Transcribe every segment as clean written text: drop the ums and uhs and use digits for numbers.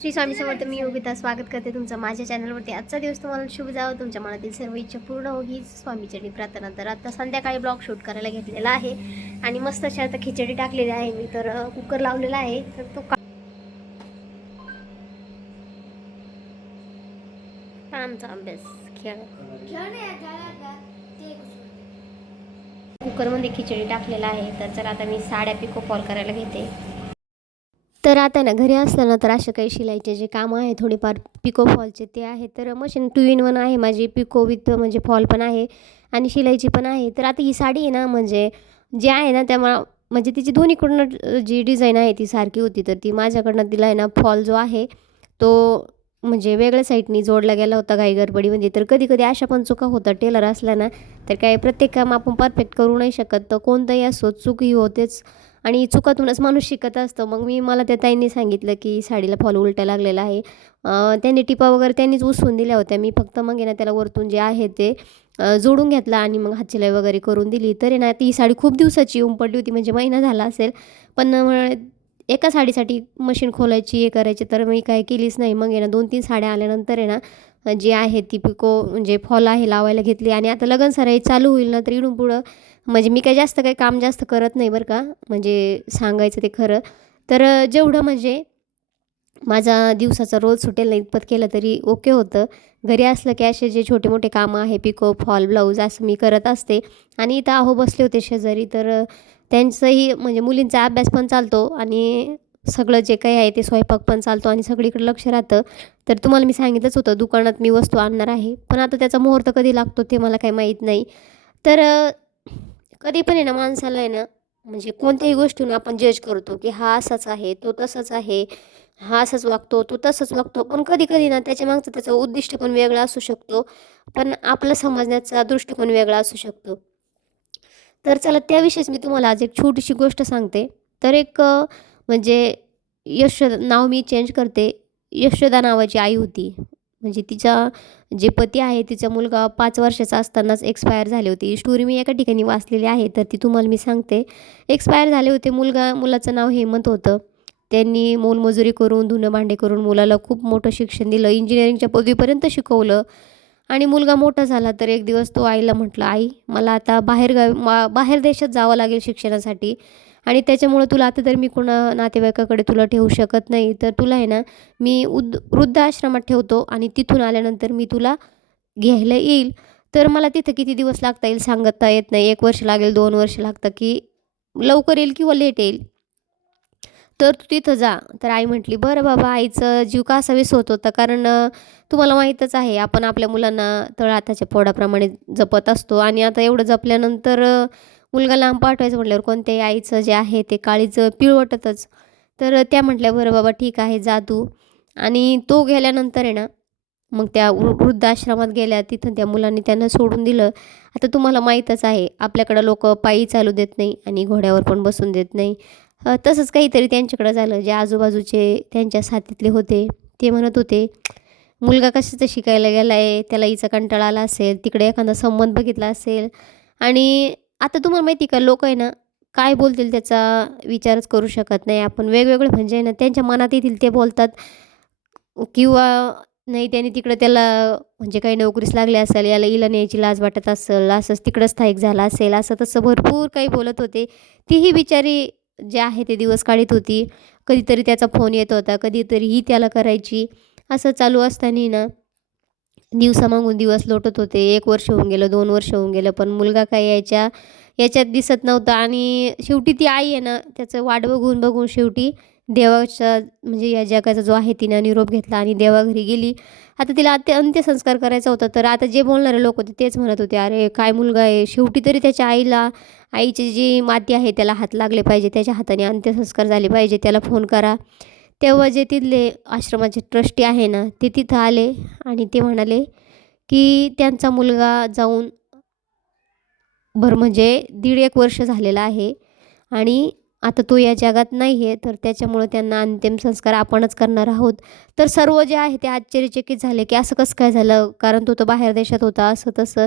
श्री स्वामी समर्थ. मी योगिता स्वागत करते तुमचं माझ्या चॅनलवरती. आजचा दिवस तुम्हाला शुभ जावं, तुमच्या मनातील सर्व इच्छा पूर्ण हो ही स्वामीचरणी प्रार्थना. तर आता संध्याकाळी ब्लॉग शूट करायला घेतलेला आहे आणि मस्त अशा आता खिचडी टाकलेली आहे मी. तर कुकर लावलेला आहे. तर तो आमचा अभ्यास खेळ कुकरमध्ये खिचडी टाकलेला आहे. तर चला आता मी साड्या पिको फॉल करायला घेते. तर आता ना घरी असताना तर असे काही शिलाईचे जे कामं आहे थोडेफार पिको फॉलचे ते आहे. तर मशीन 2 in 1 आहे माझी. पिको विथ म्हणजे फॉल पण आहे आणि शिलाईची पण आहे. तर आता ही साडी आहे ना, म्हणजे जी आहे ना त्यामुळं म्हणजे तिची दोन्हीकडून जी डिझाईन आहे ती सारखी होती. तर ती माझ्याकडनं तिला आहे ना फॉल जो आहे तो म्हणजे वेगळ्या साईडनी जोडला गेला होता घाई गडबडीमध्ये. तर कधी कधी अशा पण चुका होतात टेलर असला ना. तर काय प्रत्येक काम आपण परफेक्ट करू नाही शकत. तर कोणतंही असो चूक ही होतेच आणि चुकातूनच माणूस शिकत असतो. मग मला त्या ताईंनी सांगितलं की साडीला फॉल उलटा लागलेला आहे. त्यांनी टिपा वगैरे त्यांनीच उसवून दिल्या होत्या. मी फक्त मग आहे ना त्याला वरतून जे आहे ते जोडून घेतला आणि मग हातशिलाई वगैरे करून दिली. तर आहे ना ती साडी खूप दिवसाची येऊन पडली होती, म्हणजे महिना झाला असेल. पण एका साडीसाठी मशीन खोलायची हे करायची तर मी काय केलीच नाही. मग आहे ना 2-3 साड्या आल्यानंतर आहे ना जी आहे ती पिको म्हणजे फॉल आहे लावायला घेतली. आणि आता लग्न सराई चालू होईल ना, तर इकडून पुढं म्हणजे मी काही जास्त काही काम जास्त करत नाही बरं का, म्हणजे सांगायचं ते खरं. तर जेवढं म्हणजे माझा दिवसाचा रोज सुटेल ना इतपत केलं तरी ओके होतं. घरी असलं की असे जे छोटे मोठे कामं आहे पिको फॉल ब्लाऊज असं मी करत असते. आणि इथं अहो बसले होते शेजारी. तर त्यांचंही म्हणजे मुलींचा अभ्यास पण चालतो आणि सगळं जे काही आहे ते स्वयंपाक पण चालतो आणि सगळीकडे लक्ष राहतं. तर तुम्हाला मी सांगितलंच होतं दुकानात मी वस्तू आणणार आहे, पण आता त्याचा मुहूर्त कधी लागतो ते मला काही माहीत नाही. तर कधी पण आहे ना माणसाला आहे ना म्हणजे कोणत्याही गोष्टीनं आपण जज करतो की हा असाच आहे, तो तसाच आहे, हा असाच वागतो, तो तसाच वागतो. पण कधी-कधी ना त्याच्यामागचं त्याचं उद्दिष्ट पण वेगळं असू शकतो. पण आपलं समजण्याचा दृष्टिकोन वेगळा असू शकतो. तर चला त्याविषयीच मी तुम्हाला आज एक छोटीशी गोष्ट सांगते. तर एक म्हणजे नाव मी चेंज करते. यशोदा नावाची आई होती. म्हणजे तिचा जे पती आहे, तिचा मुलगा 5 वर्षाचा असतानाच एक्सपायर झाले होते. ही स्टोरी मी एका ठिकाणी वाचलेली आहे, तर ती तुम्हाला मी सांगते. एक्सपायर झाले होते. मुलाचं नाव हेमंत होतं. त्यांनी मोलमजुरी करून, धुणं-भांडे करून मुलाला खूप मोठं शिक्षण दिलं. इंजिनिअरिंगच्या पदवीपर्यंत शिकवलं. आणि मुलगा मोठा झाला तर एक दिवस तो आईला म्हटला, "आई, मला आता बाहेर देशात जावं लागेल शिक्षणासाठी आणि त्याच्यामुळं तुला आता तर मी कोणा नातेवाईकाकडे तुला ठेवू शकत नाही. तर तुला आहे ना, मी वृद्धाश्रमात ठेवतो आणि तिथून आल्यानंतर मी तुला घ्यायला येईल. तर मला तिथं किती दिवस लागता येईल सांगता येत नाही. 1 वर्ष लागेल, 2 वर्ष लागतं की लवकर येईल किंवा लेट येईल. तर तू तिथं जा." तर आई म्हटली, "बरं बाबा." आईचं जीव का असा विसवत होता, कारण तुम्हाला माहीतच आहे आपण आपल्या मुलांना तळहाताच्या फोडाप्रमाणे जपत असतो आणि आता एवढं जपल्यानंतर मुलगा लांब पाठवायचं म्हटल्यावर कोणत्याही आईचं जे आहे ते काळीचं पिळवटतच. तर त्या म्हटल्या, "बरं बाबा ठीक आहे, जा तू." आणि तो गेल्यानंतर आहे ना, मग त्या वृद्धाश्रमात गेल्या. तिथं त्या मुलांनी त्यांना सोडून दिलं. आता तुम्हाला माहीतच आहे आपल्याकडं लोकं पायी चालू देत नाही आणि घोड्यावर पण बसून देत नाही. तसंच काहीतरी त्यांच्याकडं झालं. जे आजूबाजूचे त्यांच्या साथीतले होते ते म्हणत होते, "मुलगा कशाचं शिकायला गेला आहे, त्याला हिचा कंटाळा आला असेल, तिकडे एखादा संबंध बघितला असेल." आणि आता तुम्हाला माहिती आहे का लोकं आहे ना, काय बोलतील त्याचा विचारच करू शकत नाही आपण. वेगवेगळे म्हणजे ना त्यांच्या मनात येतील ते बोलतात किंवा नाही त्याने तिकडं त्याला म्हणजे काही नोकरीस लागली असेल, याला हिला न्यायची लाज वाटत असेल, असंच तिकडं स्थायिक झाला असेल, असं तसं भरपूर काही बोलत होते. तीही बिचारी जे आहे ते दिवस काढत होती. कधीतरी त्याचा फोन येत होता, कधीतरी ही त्याला करायची. असं चालू असताना ना दिवसामागून दिवस लोटत होते. 1 वर्ष होऊन गेलं, 2 वर्ष होऊन गेलं, पण मुलगा काही याच्यात दिसत नव्हता. आणि शेवटी ती आई आहे ना, त्याचं वाट बघून बघून शेवटी देवाच्या म्हणजे या जगाचा जो आहे तिनं निरोप घेतला आणि देवाघरी गेली. आता तिला अंत्यसंस्कार करायचा होता. तर आता जे बोलणारे लोक होते तेच म्हणत होते, "अरे काय मुलगा आहे, शेवटी तरी त्याच्या आईची जी माती आहे त्याला हात लागले पाहिजे, त्याच्या हाताने अंत्यसंस्कार झाले पाहिजे, त्याला फोन करा." तेव्हा जे तिथले आश्रमाचे ट्रस्टी आहे ना, ते तिथं आले आणि ते म्हणाले, की त्यांचा मुलगा जाऊन म्हणजे 1.5-1 वर्ष झालेला आहे आणि आता तो या जगात नाही आहे, तर त्याच्यामुळं त्यांना अंतिम संस्कार आपणच करणार आहोत. तर सर्व जे आहे ते आश्चर्यचकित झाले, की असं कसं काय झालं? कारण तो तर बाहेर देशात होता, असं तसं.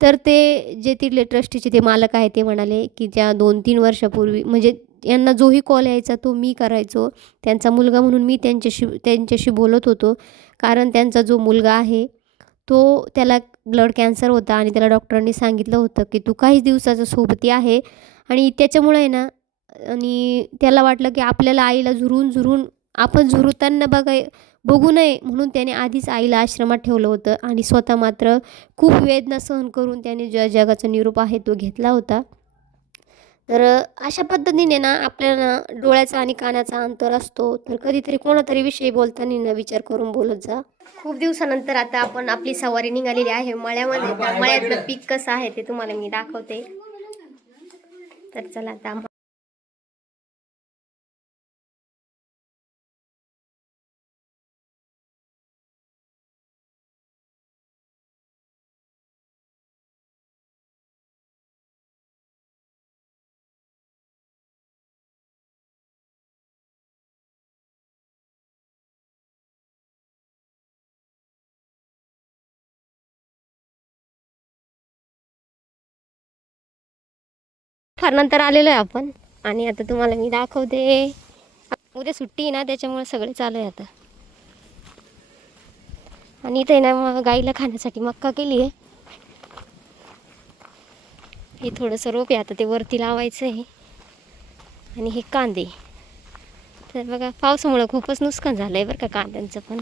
तर ते जे तिथले ट्रस्टीचे ते मालक आहेत ते म्हणाले, की ज्या 2-3 वर्षापूर्वी म्हणजे यांना जोही कॉल यायचा तो मी करायचो. त्यांचा मुलगा म्हणून मी त्यांच्याशी बोलत होतो. कारण त्यांचा जो मुलगा आहे तो त्याला ब्लड कॅन्सर होता आणि त्याला डॉक्टरांनी सांगितलं होतं की तू काहीच दिवसाचा सोबती आहे आणि त्याच्यामुळे आहे ना आणि त्याला वाटलं की आपल्याला आईला झुरून आपण झुरताना बघू नये म्हणून त्याने आधीच आईला आश्रमात ठेवलं होतं आणि स्वतः मात्र खूप वेदना सहन करून त्याने जगाचा निरोप आहे तो घेतला होता. तर अशा पद्धतीने ना आपल्याला डोळ्याचा आणि कानाचा अंतर असतो. तर कधीतरी कोणातरी विषयी बोलताना ना विचार करून बोलत जा. खूप दिवसानंतर आता आपण आपली सवारी निघालेली आहे मळ्यामध्ये. तर मळ्यातलं पीक कसं आहे ते तुम्हाला मी दाखवते. तर चला आता फार नंतर आलेलो आहे आपण आणि आता तुम्हाला मी दाखवते. उद्या सुट्टी आहे ना त्याच्यामुळे सगळे चालू आहे आता. आणि इथे ना मग गाईला खाण्यासाठी मक्का केली आहे. हे थोडंसं रोप आहे आता ते वरती लावायचं आहे. आणि हे कांदे तर बघा पावसामुळे खूपच नुकसान झालं आहे बरं का कांद्यांचं पण.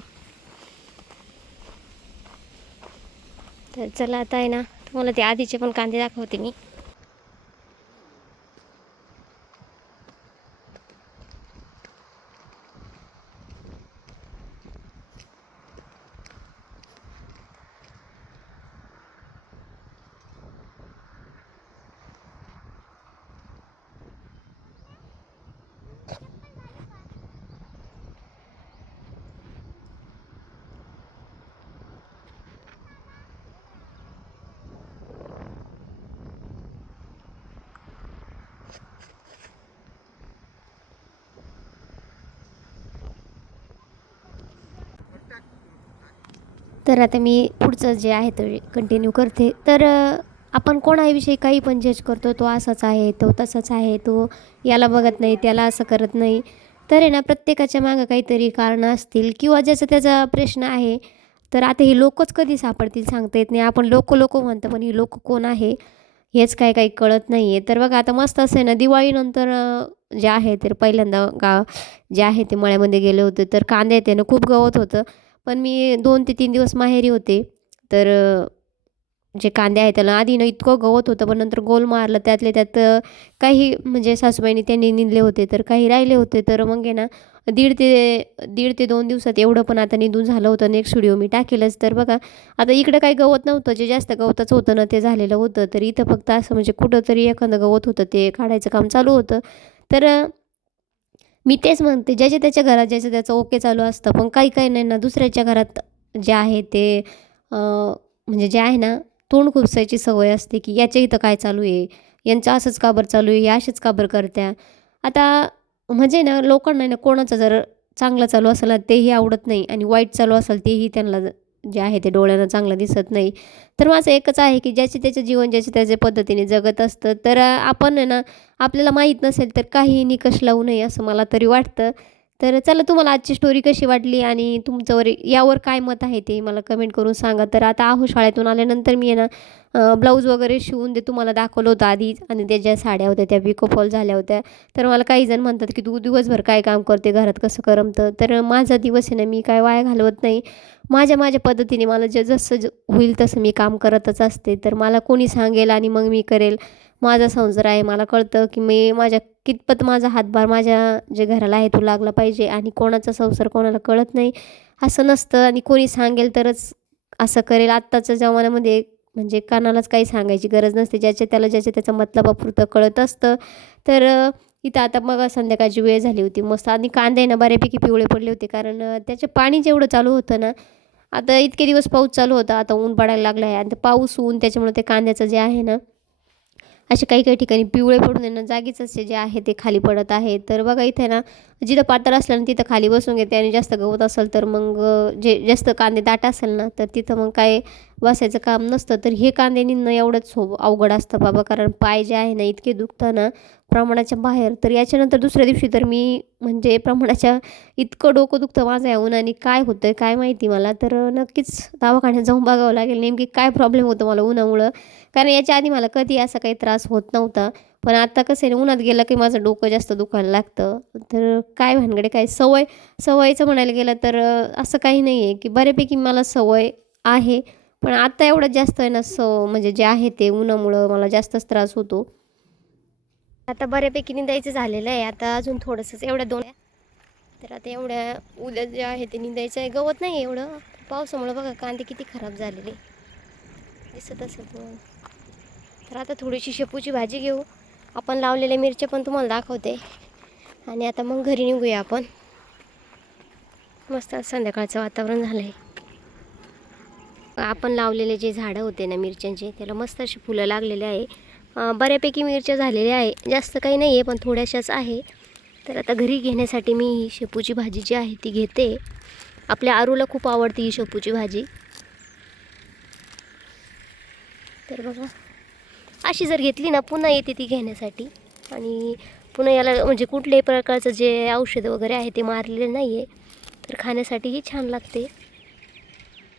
तर चला आता आहे ना तुम्हाला ते आधीचे पण कांदे दाखवते मी. तर आता मी पुढचं जे आहे ते कंटिन्यू करते. तर आपण कोणाविषयी काही पण जज करतो, तो असाच आहे, तो तसाच आहे, तो याला बघत नाही, त्याला असं करत नाही. तर आहे ना प्रत्येकाच्या मागं काहीतरी कारणं असतील किंवा ज्याचा त्याचा प्रश्न आहे. तर आता हे लोकच कधी सापडतील सांगता येत नाही. आपण लोकं म्हणतो पण ही लोकं कोण आहे हेच काही कळत नाही आहे. तर बघा आता मस्त असं आहे ना दिवाळीनंतर जे आहे ते पहिल्यांदा जे आहे ते मळ्यामध्ये गेले होते. तर कांदे ते ना खूप गवत होतं. पण मी 2 ते 3 दिवस माहेरी होते. तर जे कांदे आहेत त्याला आधी ना इतकं गवत होतं पण नंतर गोल मारलं त्यातल्या त्यात काही म्हणजे सासूबाईंनी त्यांनी निंदले होते तर काही राहिले होते. तर मग आहे ना दीड ते 2 दिवसात एवढं पण आता निंदून झालं होतं. नेक्स्ट व्हिडिओ मी टाकेलच. तर बघा आता इकडं काही गवत नव्हतं. जे जास्त गवताचं होतं ना ते झालेलं होतं. तर इथं फक्त असं म्हणजे कुठंतरी एखादं गवत होतं ते काढायचं काम चालू होतं. तर मी तेच म्हणते ज्याच्या त्याच्या घरात ज्याचं त्याचं ओके चालू असतं. पण काही नाही ना दुसऱ्याच्या घरात जे आहे ते म्हणजे जे आहे ना तोंड खुपसायची सवय असते की याच्या इथं काय चालू आहे, यांचं असंच का बरं चालू आहे, हे असेच का बरं करत्या. आता म्हणजे ना लोकांना ना कोणाचं जर चांगलं चालू असेल ना तेही आवडत नाही आणि वाईट चालू असेल तेही त्यांना जे आहे ते डोळ्यांना चांगलं दिसत नाही. तर माझं एकच आहे की ज्याचे त्याचं जीवन ज्याच्या त्याच्या पद्धतीने जगत असतं. तर आपण आहे ना आपल्याला माहीत नसेल तर काहीही निकष लावू नये असं मला तरी वाटतं. तर चला तुम्हाला आजची स्टोरी कशी वाटली आणि तुमच्यावर यावर काय मत आहे ते मला कमेंट करून सांगा. तर आता शाळेतून आल्यानंतर मी आहे ना ब्लाऊज वगैरे शिवून ते तुम्हाला दाखवलं होतं आधीच आणि त्या ज्या साड्या होत्या त्या पिको फॉल झाल्या होत्या. तर मला काही जण म्हणतात की तू दिवसभर काय काम करते घरात कसं करमतं. तर माझा दिवस आहे ना मी काय वाया घालवत नाही. माझ्या पद्धतीने मला जसं होईल तसं मी काम करतच असते. तर मला कोणी सांगेल आणि मग मी करेल. माझा संसार आहे मला कळतं की मी कितपत माझा हातभार माझ्या जे घराला आहे तो लागला पाहिजे आणि कोणाचा संसार कोणाला कळत नाही असं नसतं आणि कोणी सांगेल तरच असं करेल. आत्ताच्या जमान्यामध्ये म्हणजे कानालाच काही सांगायची गरज नसते. ज्याच्या त्याचा मतलबापुरतं कळत असतं. तर इथं आता मग संध्याकाळची वेळ झाली होती मस्त आणि कांदे ना बऱ्यापैकी पिवळे पडले होते कारण त्याचे पाणी जेवढं चालू होतं ना आता इतके दिवस पाऊस चालू होता आता ऊन पडायला लागला आहे आणि पाऊस ऊन त्याच्यामुळे ते कांद्याचं जे आहे ना असे काही ठिकाणी पिवळे पडून आहे ना जागीच असे जे आहे ते खाली पडत आहे. तर बघा इथे ना जिथं पातळ असलं ना तिथं खाली बसून घेते आणि जास्त गवत असेल तर मग जे जास्त कांदे दाट असेल ना तर तिथं मग काय बसायचं काम नसतं. तर हे कांदे निघणं एवढंच अवघड असतं बाबा कारण पाय जे आहे ना इतके दुखतं ना प्रमाणाच्या बाहेर. तर याच्यानंतर दुसऱ्या दिवशी तर मी म्हणजे प्रमाणाच्या इतकं डोकं दुखतं माझं या उन्हाने, काय होतं आहे काय माहिती मला. तर नक्कीच दवाखान्यात जाऊन बघावं लागेल नेमकी काय प्रॉब्लेम होतो मला उन्हामुळं. कारण याच्या आधी मला कधी असा काही त्रास होत नव्हता. पण आता कसं आहे ना, उन्हात गेलं की माझं डोकं जास्त दुखायला लागतं. तर काय भानगडे काय सवयीचं म्हणायला गेलं तर असं काही नाही आहे, की बऱ्यापैकी मला सवय आहे. पण आता एवढं जास्त आहे ना, म्हणजे जे आहे ते उन्हामुळं मला जास्तच त्रास होतो. आता बऱ्यापैकी निंदायचं झालेलं आहे. आता अजून थोडंसंच एवढ्या 2 तर आता एवढ्या उद्या जे आहे ते निंदायचं आहे. गवत नाही आहे एवढं. पावसामुळं बघा कांदे किती खराब झालेले दिसत असेल तुम्हाला. तर आता थोडीशी शेपूची भाजी घेऊ. आपण लावलेल्या मिरच्या पण तुम्हाला दाखवते. आणि आता मग घरी निघूया आपण. मस्त संध्याकाळचं वातावरण झालं आहे. आपण लावलेले जे झाडं होते ना मिरच्यांचे, त्याला मस्त अशी फुलं लागलेली आहे. बऱ्यापैकी मिरच्या झालेल्या आहे, जास्त काही नाही आहे पण थोड्याशाच आहे. तर आता घरी घेण्यासाठी मी ही शेपूची भाजी जी आहे ती घेते. आपल्या आरूला खूप आवडते ही शेपूची भाजी. तर बघा अशी जर घेतली ना पुन्हा येते ती घेण्यासाठी. आणि पुन्हा याला म्हणजे कुठल्याही प्रकारचं जे औषध वगैरे आहे ते मारलेलं नाही आहे. तर खाण्यासाठीही छान लागते.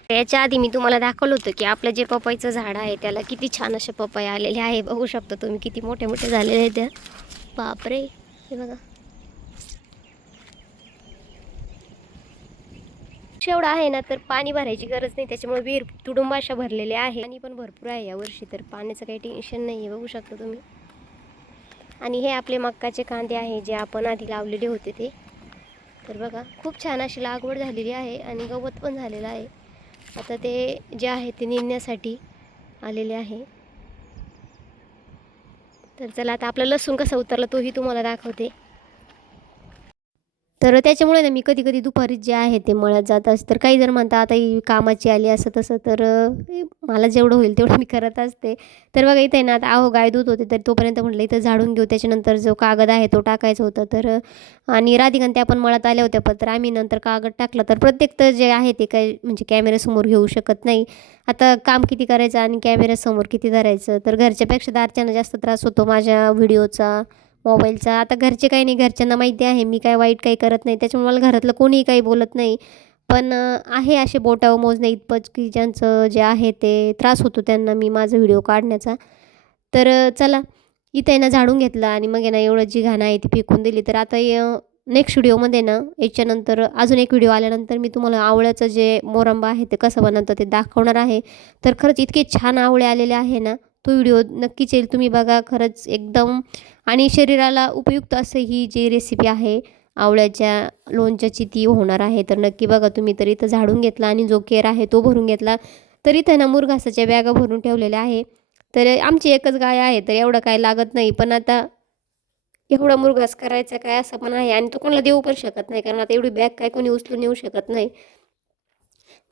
याच्या आधी मी तुम्हाला दाखवलं होतं की आपलं जे पपईचं झाड आहे त्याला किती छान असे पपई आलेले आहे. बघू शकता तुम्ही किती मोठे मोठे झालेले आहेत त्या. बापरे, हे बघा एवढं आहे ना, तर पाणी भरायची गरज नाही. त्याच्यामुळे विहीर तुडुंबाशा भरलेले आहे. पाणी पण भरपूर आहे यावर्षी, तर पाण्याचं काही टेन्शन नाही आहे. बघू शकता तुम्ही. आणि हे आपले मक्काचे कांदे आहे जे आपण आधी लावलेले होते ते. तर बघा खूप छान अशी लागवड झालेली आहे आणि गवत पण झालेलं आहे. आता ते जे आहे ते निंदण्यासाठी आलेले आहे. तर चला आता आपलं लसूण कसं उतरलं तोही तुम्हाला दाखवते. तर त्याच्यामुळे ना मी कधी-कधी दुपारी जे आहे ते मळ्यात जात असते. तर काही जण म्हणतात आता ही कामाची आली असं तसं. तर मला जेवढं होईल तेवढं मी करत असते. तर बघा इथे ना आता गाय दूध होते तर तोपर्यंत म्हटलं इथं झाडून घेऊ. त्याच्यानंतर जो कागद आहे तो टाकायचा होता. तर आणि राधिका त्या पण मळ्यात आल्या होत्या. पण तर आम्ही नंतर कागद टाकला. तर प्रत्येक तर जे आहे ते काही म्हणजे कॅमेऱ्यासमोर घेऊ शकत नाही. आता काम किती करायचं आणि कॅमेऱ्यासमोर किती धरायचं. तर घरच्यापेक्षा दारच्यांना जास्त त्रास होतो माझ्या व्हिडिओचा, मोबाईलचा. आता घरचे काही नाही, घरच्यांना माहिती आहे मी काय वाईट काही करत नाही. त्याच्यामुळे मला घरातलं कोणीही काही बोलत नाही. पण आहे असे बोटावर मोजणे इतपत की ज्यांचं जे आहे ते त्रास होतो त्यांना मी माझा व्हिडिओ काढण्याचा. तर चला इथं आहे ना झाडून घेतलं आणि मग आहे ना एवढं जी घाण आहे ती फेकून दिली. तर आता नेक्स्ट व्हिडिओमध्ये ना याच्यानंतर अजून एक व्हिडिओ आल्यानंतर मी तुम्हाला आवळ्याचं जे मोरंबा आहे ते कसं बनवतं ते दाखवणार आहे. तर खरंच इतके छान आवळे आलेले आहे ना, तो व्हिडिओ नक्कीच येईल. तुम्ही बघा खरंच एकदम. आणि शरीराला उपयुक्त असं ही जी रेसिपी आहे आवळ्याच्या लोणच्याची ती होणार आहे. तर नक्की बघा तुम्ही. तर इथं झाडून घेतला आणि जो केर आहे तो भरून घेतला. तर इथं ना मुरघासाच्या बॅगा भरून ठेवलेल्या आहे. तर आमची एकच गाय आहे तर एवढं काय लागत नाही. पण आता एवढा मुरघास करायचा काय असं पण आहे आणि तो कोणाला देऊ पण शकत नाही. कारण आता एवढी बॅग काय कोणी उचलून नेऊ शकत नाही.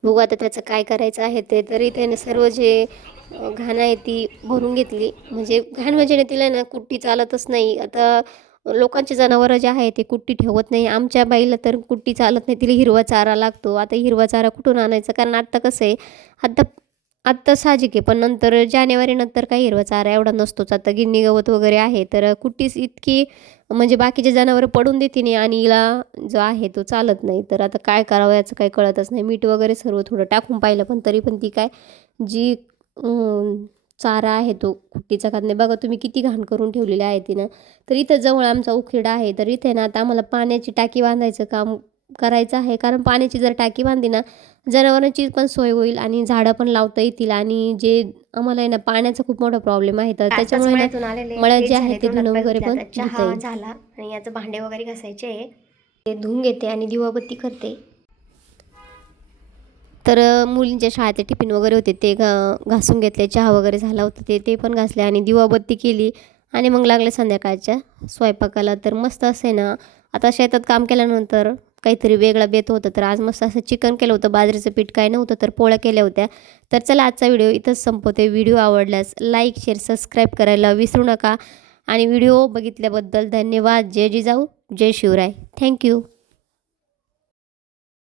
बघू आता त्याचं काय करायचं आहे ते. तरी त्याने सर्व जे घाण आहे ती भरून घेतली. म्हणजे घाण म्हणजे ना तिला ना कुट्टी चालतच नाही. आता लोकांचे जनावरं जे आहे ते कुट्टी ठेवत नाही. आमच्या बाईला तर कुट्टी चालत नाही. तिला हिरवा चारा लागतो. आता हिरवा चारा कुठून आणायचा? कारण आत्ता कसं आहे, आत्ता आत्ता साहजिक आहे. पण नंतर जानेवारीनंतर काही हिरवा चारा एवढा नसतोच. आता गिन्नी गवत वगैरे आहे. तर कुट्टीच इतकी म्हणजे बाकीचे जनावरं पडून देते नाही आणि हिला जो आहे तो चालत नाही. तर आता काय करावं याचं काही कळतच नाही. मीठ वगैरे सर्व थोडं टाकून पाहिलं पण तरी पण ती काय जी चारा आहे तो कुट्टीचा खात नाही. बघा तुम्ही किती घाण करून ठेवलेली आहे तिनं. तर इथं जवळ आमचा उखेडा आहे. तर इथे ना आता आम्हाला पाण्याची टाकी बांधायचं काम करायचं आहे. कारण पाण्याची जर टाकी बांधली ना जनावरांची पण सोय होईल आणि झाडं पण लावता येतील. आणि जे आम्हाला आहे ना पाण्याचा खूप मोठा प्रॉब्लेम आहे. तर त्याच्यामुळे ना मळ्यात जे आहे ते धुणं वगैरे पण धुता येईल. झाला आणि याचं भांडे वगैरे घासायचे आहे ते धुवून घेते आणि दिवाबत्ती करते. तर मुलींच्या शाळेचे टिफिन वगैरे होते ते घासून घेतले. चहा वगैरे झाला होता ते पण घासले आणि दिवाबत्ती केली आणि मग लागले संध्याकाळच्या स्वयंपाकाला. तर मस्त असे ना आता शेतात काम केल्यानंतर काहीतरी वेगळा बेत होतं. तर आज मस्त असं चिकन केलं होतं. बाजरीचं पीठ काय नव्हतं तर पोळ्या केल्या होत्या. तर चला आजचा व्हिडिओ इथंच संपवते. व्हिडिओ आवडल्यास लाईक शेअर सबस्क्राईब करायला विसरू नका. आणि व्हिडिओ बघितल्याबद्दल धन्यवाद. जय जिजाऊ जय शिवराय. थँक्यू.